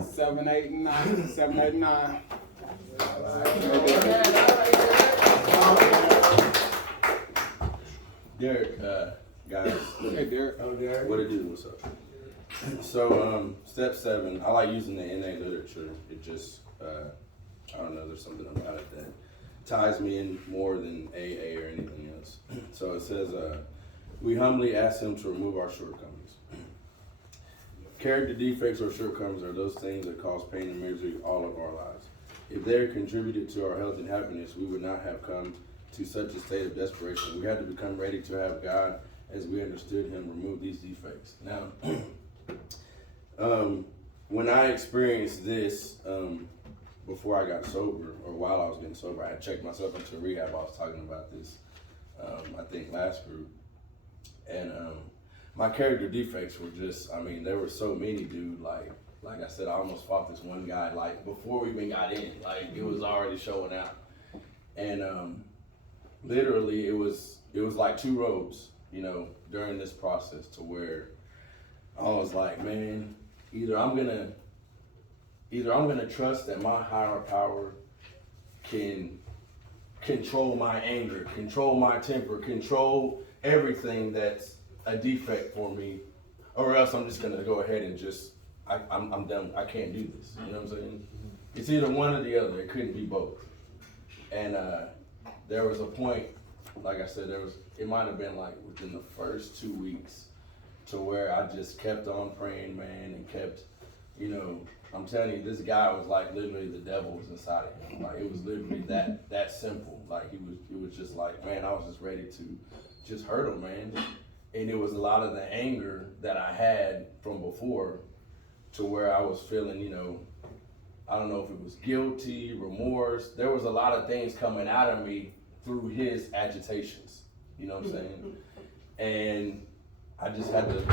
7, 8, and 9. 7, 8, and 9. Derek, guys. Hey, Derek. Oh, Derek. What it do? What's up? So, step 7, I like using the NA literature. It just, I don't know, there's something about it that ties me in more than AA or anything else. So it says, we humbly ask Him to remove our shortcomings. Character defects or shortcomings are those things that cause pain and misery all of our lives. If they contributed to our health and happiness, we would not have come to such a state of desperation. We had to become ready to have God, as we understood Him, remove these defects. Now, when I experienced this, before I got sober, or while I was getting sober, I had checked myself into rehab. I was talking about this, I think last group. And my character defects were just, I mean, there were so many, dude. Like I said, I almost fought this one guy, like, before we even got in. Like, it was already showing out. And literally, it was like 2 roads, you know, during this process, to where I was like, man, either I'm gonna trust that my higher power can control my anger, control my temper, control everything that's a defect for me, or else I'm just gonna go ahead and just, I'm done. I can't do this. You know what I'm saying? It's either one or the other. It couldn't be both. And there was a point, like I said, it might have been like within the first 2 weeks, to where I just kept on praying, man, and kept, you know, I'm telling you, this guy was like literally the devil was inside of him. Like, it was literally that simple. Like, it was just like, man, I was just ready to just hurt him, man. And it was a lot of the anger that I had from before, to where I was feeling, you know, I don't know if it was guilty, remorse. There was a lot of things coming out of me through his agitations. You know what I'm saying? And I just had to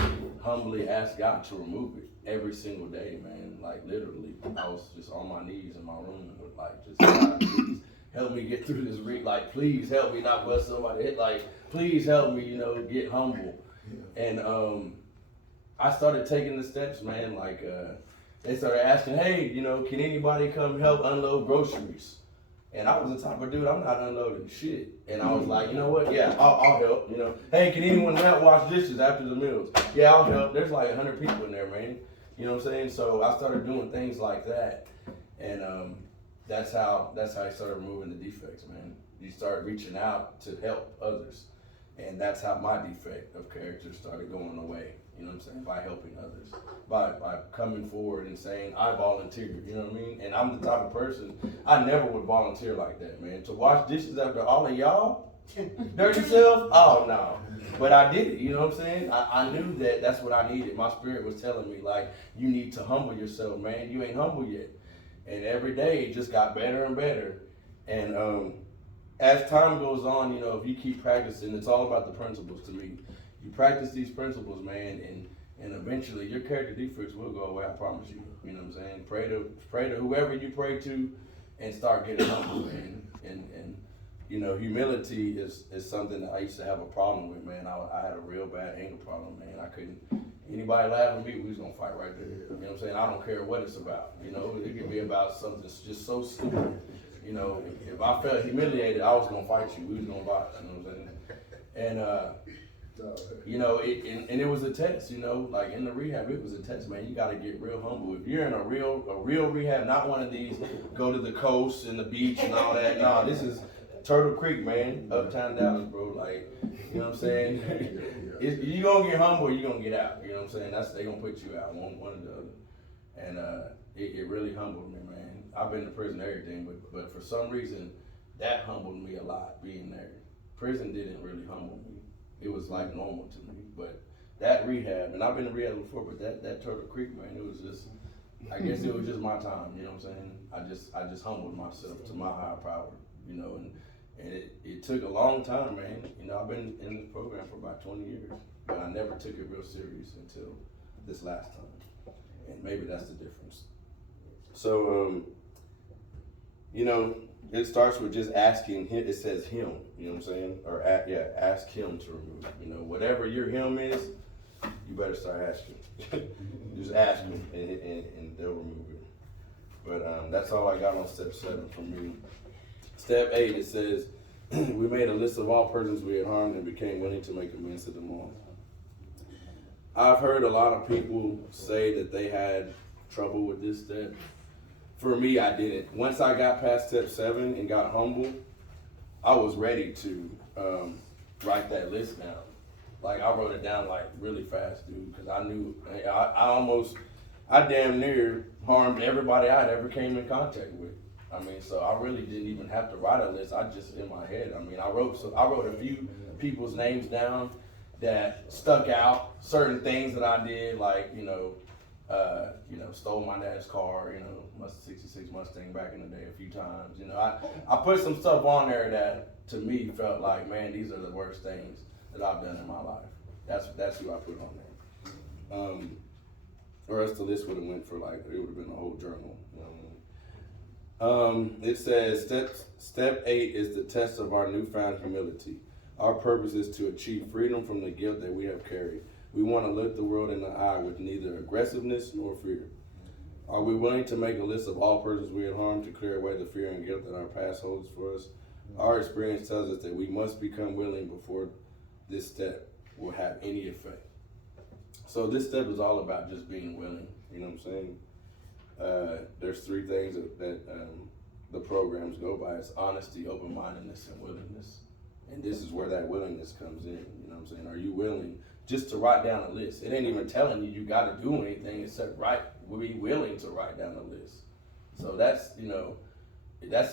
humbly ask God to remove it every single day, man. Like, literally, I was just on my knees in my room, with like, just, God, please help me get through this like, please help me not bust somebody hit. Like, please help me, you know, get humble. And I started taking the steps, man. Like, they started asking, hey, you know, can anybody come help unload groceries? And I was the type of dude, I'm not unloading shit. And I was like, you know what? Yeah, I'll help. You know, hey, can anyone help wash dishes after the meals? Yeah, I'll help. There's like 100 people in there, man. You know what I'm saying? So I started doing things like that. And that's how I started removing the defects, man. You start reaching out to help others. And that's how my defect of character started going away. You know what I'm saying? By helping others. By coming forward and saying, I volunteered, you know what I mean? And I'm the type of person, I never would volunteer like that, man. To wash dishes after all of y'all, dirty self? Oh, no. But I did it, you know what I'm saying? I knew that that's what I needed. My spirit was telling me, like, you need to humble yourself, man. You ain't humble yet. And every day it just got better and better. And as time goes on, you know, if you keep practicing, it's all about the principles to me. You practice these principles, man, and eventually your character defects will go away, I promise you. You know what I'm saying? Pray to whoever you pray to, and start getting humble, man. And you know, humility is something that I used to have a problem with, man. I had a real bad anger problem, man. I couldn't, anybody laugh at me, we was gonna fight right there. You know what I'm saying? I don't care what it's about. You know, it could be about something that's just so stupid. You know, if I felt humiliated, I was gonna fight you. We was gonna box. You know what I'm saying? And you know, it was a test. You know, like in the rehab, it was a test, man. You got to get real humble. If you're in a real rehab, not one of these go to the coast and the beach and all that. No, this is Turtle Creek, man, uptown Dallas, bro. Like, you know what I'm saying? You gonna get humble, or you gonna get out. You know what I'm saying? They gonna put you out, one or the other. And it really humbled me, man. I've been to prison and everything, but for some reason, that humbled me a lot, being there. Prison didn't really humble me. It was like normal to me. But that rehab, and I've been to rehab before, but that Turtle Creek, man, it was just, I guess it was just my time, you know what I'm saying? I just humbled myself to my higher power, you know, and it took a long time, man. You know, I've been in this program for about 20 years, but I never took it real serious until this last time. And maybe that's the difference. So, you know, it starts with just asking him. It says him, you know what I'm saying? Or ask him to remove it. You know, whatever your him is, you better start asking. Just ask him, and they'll remove it. But that's all I got on step 7 for me. Step 8, it says, we made a list of all persons we had harmed and became willing to make amends to them all. I've heard a lot of people say that they had trouble with this step. For me, I didn't. Once I got past step 7 and got humble, I was ready to write that list down. Like, I wrote it down like really fast, dude, because I knew I damn near harmed everybody I'd ever came in contact with. I mean, so I really didn't even have to write a list. I just in my head. I mean, I wrote a few people's names down that stuck out. Certain things that I did, like stole my dad's car. '66 Mustang back in the day a few times. I put some stuff on there that to me felt like, man, these are the worst things that I've done in my life. That's who I put on there. Or else the list would have went for it would have been a whole journal. It says step 8 is the test of our newfound humility. Our purpose is to achieve freedom from the guilt that we have carried. We want to look the world in the eye with neither aggressiveness nor fear. Are we willing to make a list of all persons we have harmed to clear away the fear and guilt that our past holds for us? Our experience tells us that we must become willing before this step will have any effect. So this step is all about just being willing. You know what I'm saying? There's 3 things that the programs go by. It's honesty, open-mindedness, and willingness. And this is where that willingness comes in. You know what I'm saying? Are you willing just to write down a list? It ain't even telling you got to do anything except be willing to write down a list. So that's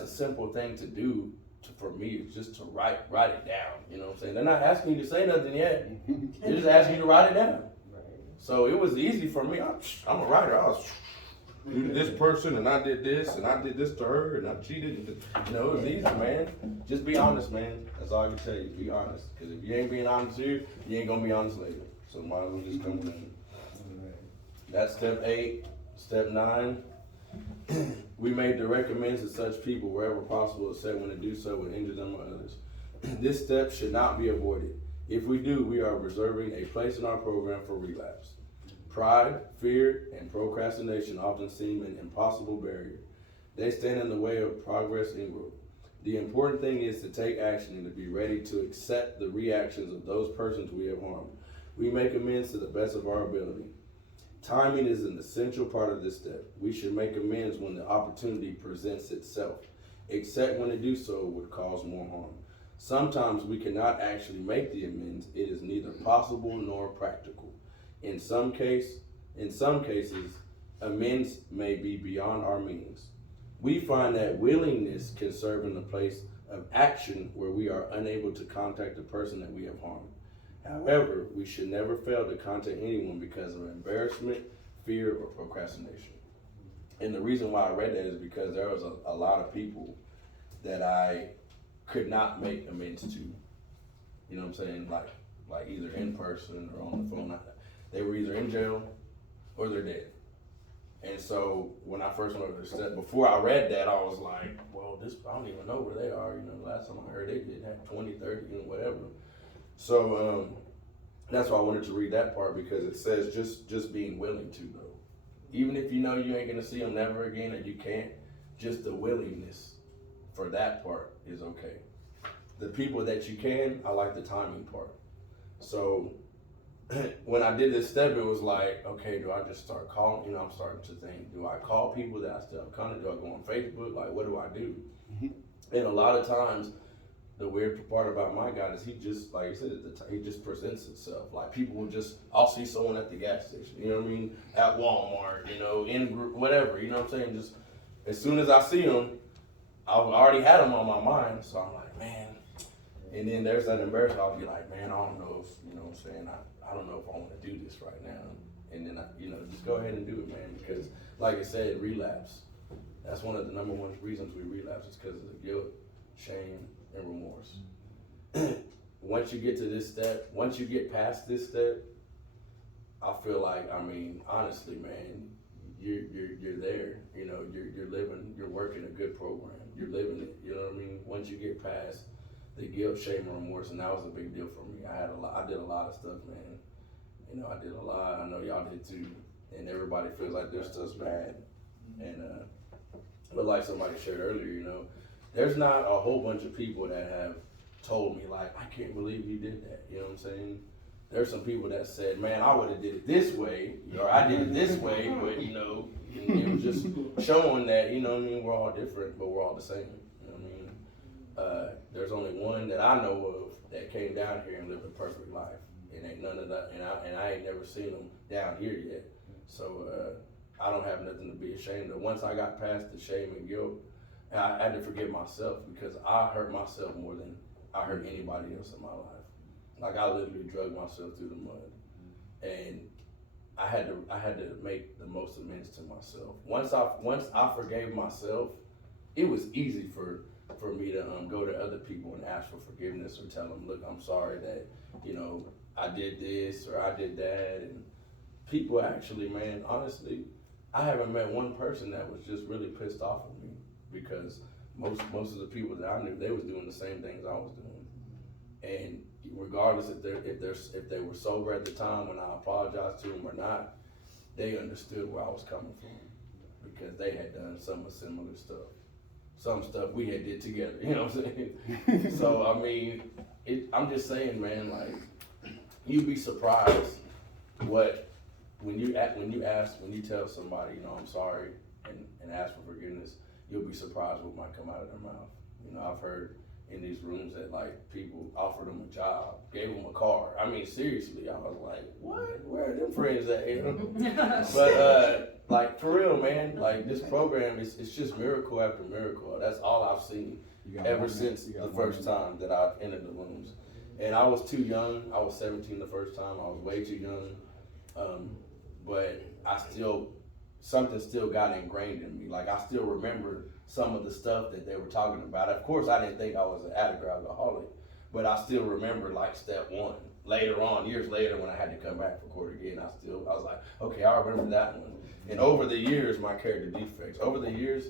a simple thing to do for me, is just to write it down. You know what I'm saying? They're not asking you to say nothing yet. They're just asking you to write it down. So it was easy for me. I'm a writer. I was this person, and I did this, and I did this to her, and I cheated. It was easy, man. Just be honest, man. That's all I can tell you. Be honest. Because if you ain't being honest here, you ain't going to be honest later. So might as well just come clean. That's step 8. Step 9. We made direct amends to such people wherever possible, except when to do so would injure them or others. This step should not be avoided. If we do, we are reserving a place in our program for relapse. Pride, fear, and procrastination often seem an impossible barrier. They stand in the way of progress and growth. The important thing is to take action and to be ready to accept the reactions of those persons we have harmed. We make amends to the best of our ability. Timing is an essential part of this step. We should make amends when the opportunity presents itself, except when to do so would cause more harm. Sometimes we cannot actually make the amends. It is neither possible nor practical. In some cases, amends may be beyond our means. We find that willingness can serve in the place of action where we are unable to contact the person that we have harmed. However, we should never fail to contact anyone because of embarrassment, fear, or procrastination. And the reason why I read that is because there was a lot of people that I could not make amends to. You know what I'm saying? Like either in person or on the phone. They were either in jail or they're dead. And so when I first went over the step, before I read that, I was like, well, I don't even know where they are. Last time I heard they did have 20, 30, whatever. So that's why I wanted to read that part, because it says just being willing to, though. Even if you know you ain't gonna see them never again and you can't, just the willingness for that part is okay. The people that you can, I like the timing part. So when I did this step, it was like, okay, do I just start calling? I'm starting to think, do I call people that I still have contact? Do I go on Facebook? Like, what do I do? And a lot of times, the weird part about my God is he just, like I said, he just presents himself. Like, people will I'll see someone at the gas station, you know what I mean? At Walmart, in group, whatever, you know what I'm saying? Just as soon as I see them, I've already had them on my mind. So I'm like, man. And then there's that embarrassment. I'll be like, man, I don't know if, you know what I'm saying? I don't know if I want to do this right now. And then, just go ahead and do it, man. Because, like I said, relapse. That's one of the number one reasons we relapse is because of the guilt, shame, and remorse. Once you get to this step, once you get past this step, I feel like, honestly, man, you're there. You're living, you're working a good program. You're living it. You know what I mean? Once you get past the guilt, shame, and remorse, and that was a big deal for me. I did a lot of stuff, man. I did a lot. I know y'all did too. And everybody feels like their stuff's bad. And But like somebody shared earlier, there's not a whole bunch of people that have told me like, I can't believe you did that. You know what I'm saying? There's some people that said, man, I would have did it this way, or I did it this way, but and it was just showing that, we're all different, but we're all the same. You know what I mean? There's only one that I know of that came down here and lived a perfect life. And ain't none of that, and I ain't never seen them down here yet. So I don't have nothing to be ashamed of. Once I got past the shame and guilt, I had to forgive myself because I hurt myself more than I hurt anybody else in my life. Like I literally drug myself through the mud, and I had to make the most amends to myself. Once I forgave myself, it was easy for me to go to other people and ask for forgiveness or tell them, look, I'm sorry that I did this or I did that. And people actually, man, honestly, I haven't met one person that was just really pissed off at me because most of the people that I knew, they was doing the same things I was doing. And regardless if they were sober at the time when I apologized to them or not, they understood where I was coming from because they had done some similar stuff. Some stuff we had did together, you know what I'm saying? So, I mean, I'm just saying, man, like, you'd be surprised when you tell somebody, I'm sorry and ask for forgiveness, you'll be surprised what might come out of their mouth. I've heard in these rooms that like people offered them a job, gave them a car. I mean, seriously, I was like, what? Where are them friends at? But like for real, man, like this program it's just miracle after miracle. That's all I've seen ever since the first time that I've entered the rooms. And I was too young. I was 17 the first time. I was way too young. But something still got ingrained in me. Like I still remember some of the stuff that they were talking about. Of course, I didn't think I was an addict or alcoholic, but I still remember like step one. Later on, years later, when I had to come back for court again, I was like, okay, I remember that one. And over the years, my character defects. Over the years,